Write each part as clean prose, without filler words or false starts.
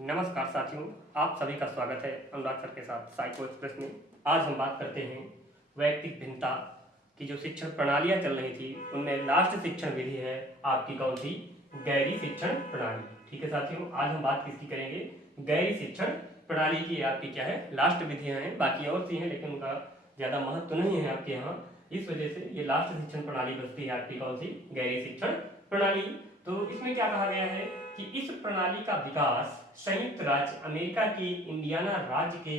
नमस्कार साथियों, आप सभी का स्वागत है अनुराग सर के साथ साइको एक्सप्रेस में। आज हम बात करते हैं वैयक्तिक भिन्नता की। जो शिक्षण प्रणालियां चल रही थी उनमें लास्ट शिक्षण विधि है आपकी कौन सी? गैरी शिक्षण प्रणाली। ठीक है साथियों, आज हम बात किसकी करेंगे? गैरी शिक्षण प्रणाली की। आपकी क्या है? लास्ट विधियां हैं, बाकी और सी हैं लेकिन उनका ज़्यादा महत्व नहीं है आपके यहाँ, इस वजह से ये लास्ट शिक्षण प्रणाली बचती है आपकी कौन सी? गैरी शिक्षण प्रणाली। तो इसमें क्या कहा गया है कि इस प्रणाली का विकास संयुक्त राज्य अमेरिका के इंडियाना राज्य के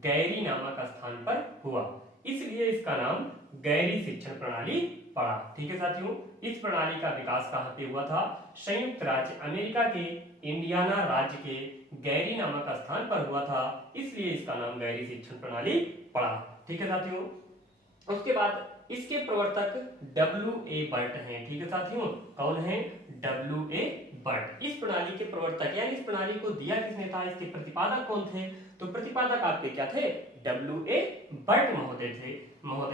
गैरी नामक स्थान पर हुआ, इसलिए इसका नाम गैरी शिक्षण प्रणाली पड़ा। ठीक है साथियों, इस प्रणाली का विकास कहाँ पे हुआ था? संयुक्त राज्य अमेरिका के इंडियाना राज्य के गैरी नामक स्थान पर हुआ था, इसलिए इसका नाम गैरी शिक्षण प्रणाली पड़ा। ठीक है साथियों, उसके बाद इसके प्रवर्तक W.A. बर्ट हैं। ठीक है साथियों, कौन है? W.A. बर्ट। इस प्रणाली के प्रवर्तक यानी इस प्रणाली को दिया किसने था, इसके प्रतिपादक कौन थे? तो प्रतिपादक आपके क्या थे? W.A. बर्ट महोदय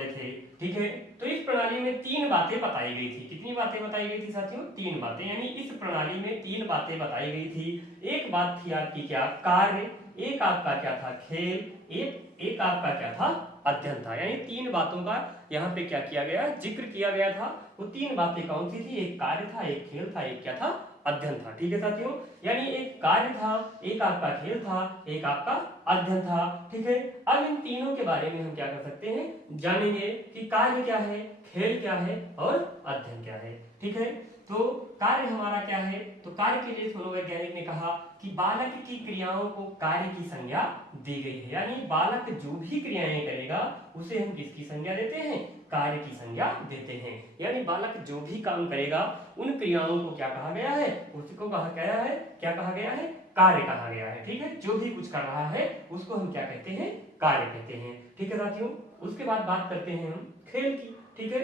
थे। ठीक है, तो इस प्रणाली में तीन बातें बताई गई थी। कितनी बातें बताई गई थी साथियों? तीन बातें, यानी इस प्रणाली में तीन बातें बताई गई थी। एक बात थी आपकी क्या? कार्य। एक आपका क्या था? खेल। एक आपका क्या था? अध्ययन था। यानी तीन बातों का यहाँ पे क्या किया गया? जिक्र किया गया था। वो तीन बातें कौन सी थी? एक कार्य था, एक खेल था, एक क्या था? अध्ययन था। ठीक है साथियों, यानी एक कार्य था, एक आपका खेल था, एक आपका अध्ययन था। ठीक है, अब इन तीनों के बारे में हम क्या कर सकते हैं? जानेंगे कि कार्य क्या है, खेल क्या है और अध्ययन क्या है। ठीक है, तो कार्य हमारा क्या है? तो कार्य के लिए मनोवैज्ञानिक ने कहा कि बालक की क्रियाओं को कार्य की संज्ञा दी गई है। यानी बालक जो भी क्रियाएं करेगा उसे हम किसकी संज्ञा देते हैं? कार्य की संज्ञा देते हैं। यानी बालक जो भी काम करेगा उन क्रियाओं को क्या कहा गया है? उसको कहा गया है, क्या कहा गया है? कार्य कहा गया है। ठीक है, जो भी कुछ कर रहा है उसको हम क्या कहते हैं? कार्य कहते हैं। ठीक है साथियों, उसके बाद बात करते हैं हम खेल की। ठीक है,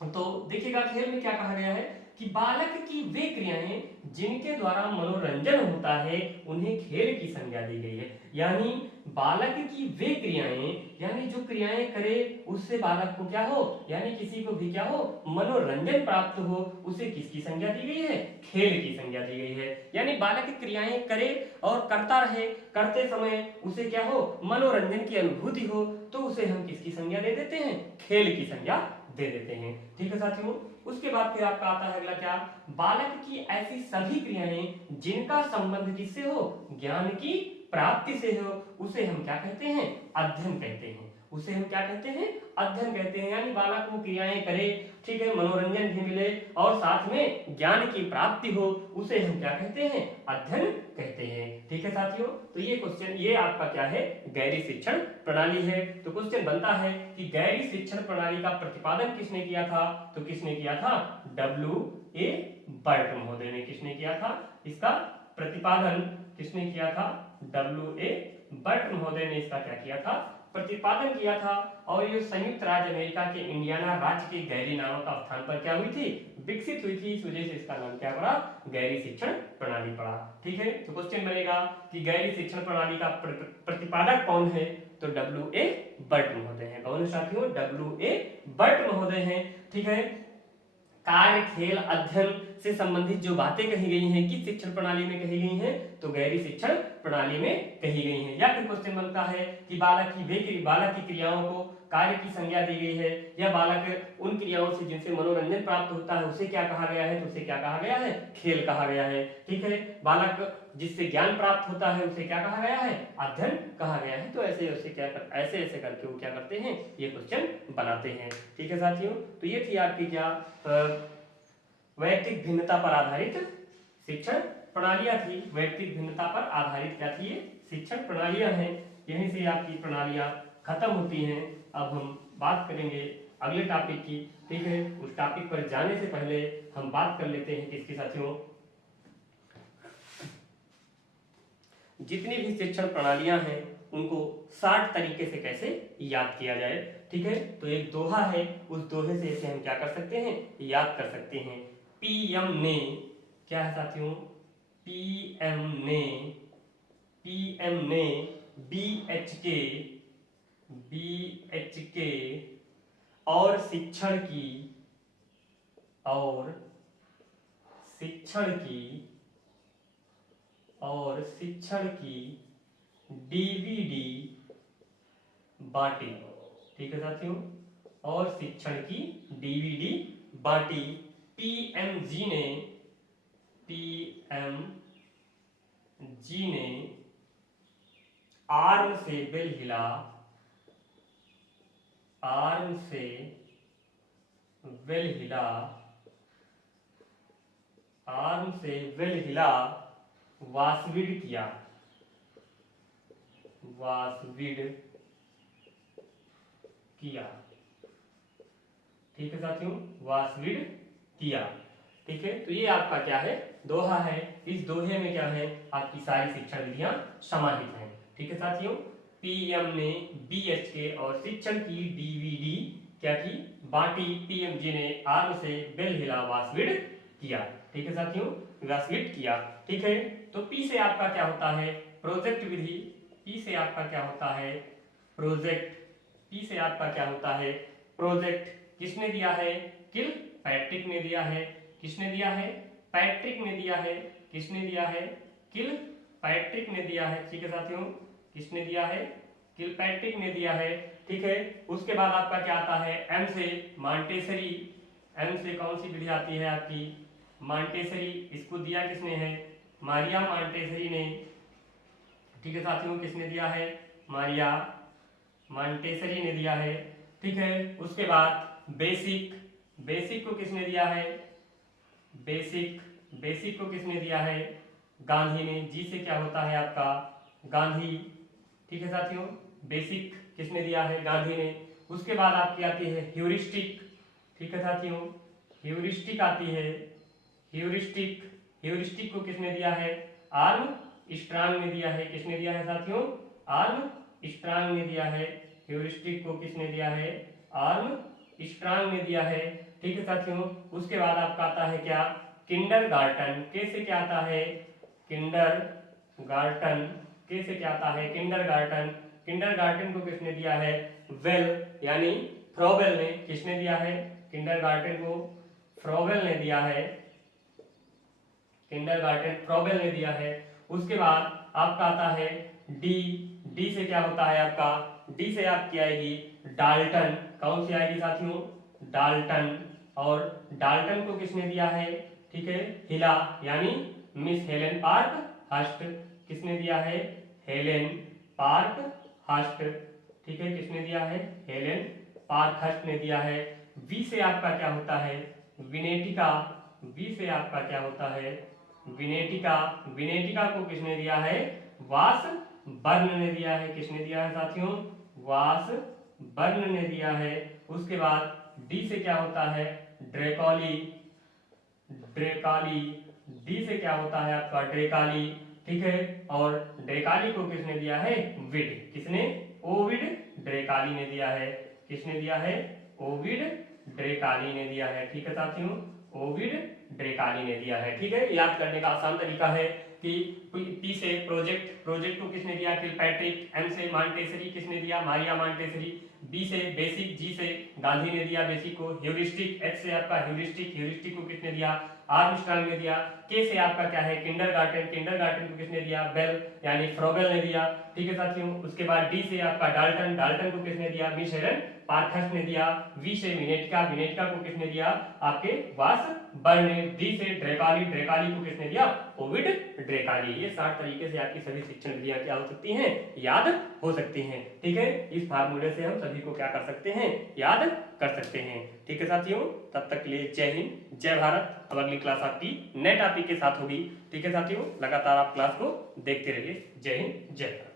तो देखिएगा खेल में क्या कहा गया है कि बालक की वे क्रियाएं जिनके द्वारा मनोरंजन होता है उन्हें खेल की संज्ञा दी गई है। यानी बालक की वे क्रियाएं, यानी जो क्रियाएं करे उससे बालक को क्या हो, यानी किसी को भी क्या हो? मनोरंजन प्राप्त हो, उसे किसकी संज्ञा दी गई है? खेल की संज्ञा दी गई है। यानी बालक क्रियाएं करे और करता रहे, करते समय उसे क्या हो? मनोरंजन की अनुभूति हो, तो उसे हम किसकी संज्ञा दे देते हैं? खेल की संज्ञा दे देते हैं। ठीक है साथियों, उसके बाद फिर आपका आता है अगला क्या? बालक की ऐसी सभी क्रियाएं जिनका संबंध किससे हो? ज्ञान की प्राप्ति से हो, उसे हम क्या कहते हैं? अध्ययन कहते हैं। उसे हम क्या कहते हैं? अध्ययन कहते हैं। यानी बालक वो क्रियाएं करे, ठीक है, मनोरंजन भी मिले और साथ में ज्ञान की प्राप्ति हो, उसे हम क्या कहते हैं? अध्ययन कहते हैं। ठीक है साथियों, तो ये क्वेश्चन, ये आपका क्या है? गैरी शिक्षण प्रणाली है। तो क्वेश्चन बनता है कि गैरी शिक्षण प्रणाली का प्रतिपादन किसने किया था? तो किसने किया था? W.A. बर्ट महोदय ने। किसने किया था? इसका प्रतिपादन किसने किया था? W.A. बर्ट महोदय ने इसका क्या किया था? प्रतिपादन किया था। और ये संयुक्त राज्य अमेरिका के इंडियाना राज्य के गैरी नामक स्थान पर क्या हुई थी? विकसित हुई थी। इस वजह से इसका नाम क्या पड़ा? गैरी शिक्षण प्रणाली पड़ा। ठीक है, तो क्वेश्चन बनेगा कि गैरी शिक्षण प्रणाली का प्रतिपादक कौन है? तो W.A. बर्ट महोदय हैं। कौन है साथियों? W.A. बर्ट महोदय हैं। ठीक है, कार्य, खेल, अध्ययन से संबंधित जो बातें कही गई हैं किस शिक्षण प्रणाली में कही गई हैं? तो गैरी शिक्षण प्रणाली में कही गई हैं। या फिर क्वेश्चन बनता है कि बालक की क्रियाओं को कार्य की संज्ञा दी गई है, या बालक उन क्रियाओं से जिनसे मनोरंजन प्राप्त होता है उसे क्या कहा गया है? तो उसे क्या कहा गया है? खेल कहा गया है। ठीक है, बालक जिससे ज्ञान प्राप्त होता है उसे क्या कहा गया है? अध्ययन कहा गया है। तो ऐसे ऐसे करके वो क्या करते हैं? ये क्वेश्चन बनाते हैं। ठीक है साथियों, तो ये थी आपकी क्या? वैयक्तिक भिन्नता पर आधारित शिक्षण प्रणालियां थी। वैयक्तिक भिन्नता पर आधारित क्या थी? ये शिक्षण प्रणालियां हैं। यहीं से आपकी प्रणालियां खत्म होती हैं। अब हम बात करेंगे अगले टॉपिक की। ठीक है, उस टॉपिक पर जाने से पहले हम बात कर लेते हैं किसकी साथियों? जितनी भी शिक्षण प्रणालियां हैं उनको 60 तरीके से कैसे याद किया जाए। ठीक है, तो एक दोहा है, उस दोहे से इसे हम क्या कर सकते हैं? याद कर सकते हैं। पीएम ने, क्या है साथियों? पीएम ने, पीएम ने बीएचके और शिक्षण की, और शिक्षण की और शिक्षण की डीवीडी बांटी। ठीक है साथियों, और शिक्षण की डीवीडी बांटी। पीएमजी ने आर्म से बेल हिला, आर्म से बेल हिला, आर्म से बेल हिला, वासविड किया, वासविड किया। ठीक है साथियों, वासविड किया। ठीक है, तो ये आपका क्या है, दोहा है। इस दोहे में क्या है, आपकी सारी शिक्षण विधियां समाहित हैं। ठीक है साथियों, पीएम ने बीएचके और शिक्षण की डीवीडी क्या की, बांटी। पीएमजी ने आर्म से बेल हिला, वासविड किया। ठीक है साथियों, वासविड किया। ठीक है, तो पी से आपका क्या होता है, प्रोजेक्ट विधि। पी से आपका क्या होता है, प्रोजेक्ट। पी से आपका क्या होता है, प्रोजेक्ट। किसने दिया है, किल पैट्रिक ने दिया है। किसने दिया है, पैट्रिक ने दिया है। किसने दिया है, किल पैट्रिक ने दिया है। ठीक है साथियों, किसने दिया है, किल पैट्रिक ने दिया है। ठीक है, उसके बाद आपका क्या आता है, एम से मॉन्टेसरी। एम से कौन सी विधि आती है आपकी, मॉन्टेसरी। इसको दिया किसने है, मारिया मॉन्टेसरी ने। ठीक है साथियों, किसने दिया है, मारिया मॉन्टेसरी ने दिया है। ठीक है, उसके बाद बेसिक। बेसिक को किसने दिया है, बेसिक। बेसिक को किसने दिया है, गांधी ने। जी से क्या होता है आपका, गांधी। ठीक है साथियों, बेसिक किसने दिया है, गांधी ने। उसके बाद आपकी आती है ह्यूरिस्टिक। ठीक है साथियों, ह्यूरिस्टिक आती है। ह्यूरिस्टिक, ह्यूरिस्टिक को किसने दिया है, आर्म स्ट्रांग ने दिया है। किसने दिया है साथियों, आर्म स्ट्रांग ने दिया है। ह्यूरिस्टिक को किसने दिया है, आर्म स्ट्रांग ने दिया है। ठीक है साथियों, उसके बाद आपका आता है क्या, किंडरगार्टन। कैसे क्या आता है, किंडरगार्टन। कैसे क्या आता है, किंडरगार्टन। किंडरगार्टन को किसने दिया है, वेल यानी फ्रोबेल ने। किसने दिया है, किंडरगार्टन को फ्रोबेल ने दिया है। किंडरगार्टन फ्रोबेल ने दिया है। उसके बाद आपका आता है डी। डी से क्या होता है आपका, डी से आपकी आएगी डाल्टन। कौन सी आएगी साथियों, डाल्टन। और डाल्टन को किसने दिया है, ठीक है, हिला यानी मिस हेलेन पार्क हस्ट। किसने दिया है, हेलेन पार्क हस्ट। ठीक है, किसने दिया है, हेलेन पार्क हस्ट ने दिया है। वी से आपका क्या होता है, विनेटिका। वी से आपका क्या होता है, विनेटिका। विनेटिका को किसने दिया है, वास बर्न ने दिया है। किसने दिया है साथियों, वास बर्न ने दिया है। उसके बाद डी से क्या होता है, ड्रेकॉली। ड्रेकाली। डी से क्या होता है आपका, ड्रेकाली। ठीक है, और ड्रेकाली को किसने दिया है, विड। किसने, ओविड ड्रेकाली ने दिया है। किसने दिया है, ओविड ड्रेकाली ने दिया है। ठीक है साथियों, ओविड ड्रेकाली ने दिया है। ठीक है, याद करने का आसान तरीका है कि पी से प्रोजेक्ट। प्रोजेक्ट को किसने दिया, किलपैट्रिक। एम से मॉन्टेसरी, किसने दिया, मारिया मॉन्टेसरी। बी से बेसिक, जी से गांधी ने दिया बेसिक को। ह्यूरिस्टिक, एच से आपका ह्यूरिस्टिक। ह्यूरिस्टिक को किसने दिया, आर्मस्ट्रांग ने दिया। के से आपका क्या है, किंडरगार्टन। किंडरगार्टन को किसने दिया, बेल यानी फ्रोबेल ने दिया। ठीक है साथियों, उसके बाद डी से आपका डाल्टन। डाल्टन को किसने दिया, मिस हेलेन पार्कहस्ट ने दिया। वी से विनेटिका। विनेटिका को किसने दिया, आपके वास बर्न ने। डी से ड्रेकाली। ड्रेकाली को किसने दिया, ओविड ड्रेकाली। ये 60 तरीके से आपकी सभी शिक्षण विधियां क्या हो सकती हैं, याद हो सकती हैं। ठीक है, इस फार्मूले से हम सभी को क्या कर सकते हैं, याद कर सकते हैं। ठीक है साथियों, तब तक के लिए जय हिंद, जय भारत। अब अगली क्लास आपकी नए टॉपिक के साथ होगी। ठीक है साथियों, लगातार आप क्लास को देखते रहिए। जय हिंद, जय भारत।